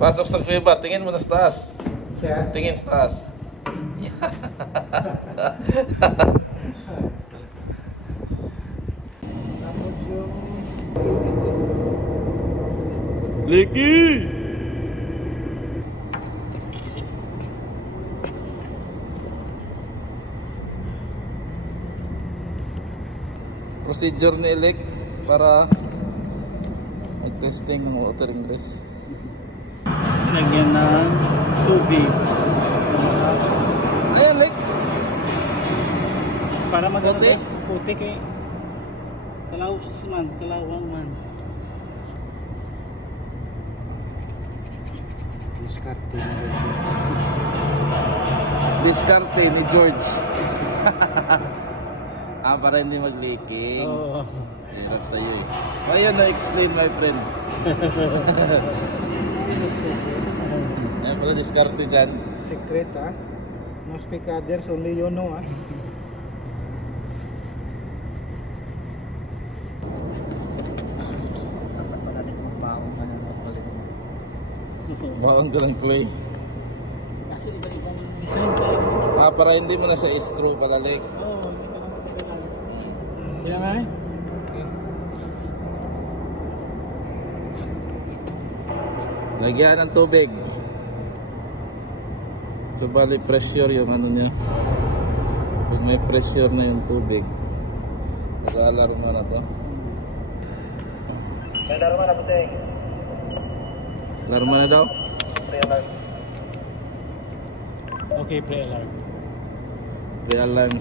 Pasok sa kuweba, tingin mo na sa taas. Tingin sa taas. Liki! Procedure ni Elec para mag-testing ng water ingress. Lagyan ng tubig. Ayan, Elec. Para maganda putik eh. Kalaos man, kalawang man. Diskarte ni George. Para hindi mag-leaking. Oo. Hirap sa'yo eh. Ayun, na-explain my friend. Ayan pala, diskarte dyan. Secret ah. No speakers, only you know ah. Baon ka ng clay. Kasi iba-ibang design pa. Para hindi mo na sa screw palalik. Oo, hindi ka naman tagalan. Kaya nga eh. Lagyan ng tubig. So bali pressure yung ano niya. Pag may pressure na yung tubig, nag-alarm na to. May alarma na puti. Alarm na daw? Pre-alarm. Okay, pre-alarm. Pre-alarm.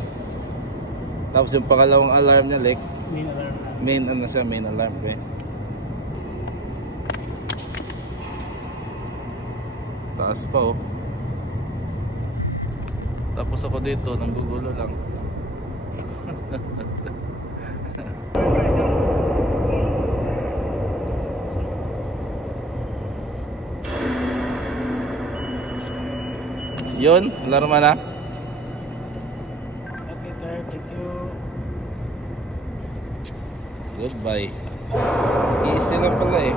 Tapos yung pangalawang alarm niya, like Main alarm na. main ano siya, main alarm eh. Taas pa oh. Tapos ako dito, nanggugulo lang. Yun, alarma na. Okay, sir. Thank you. Goodbye. Easy lang pala eh.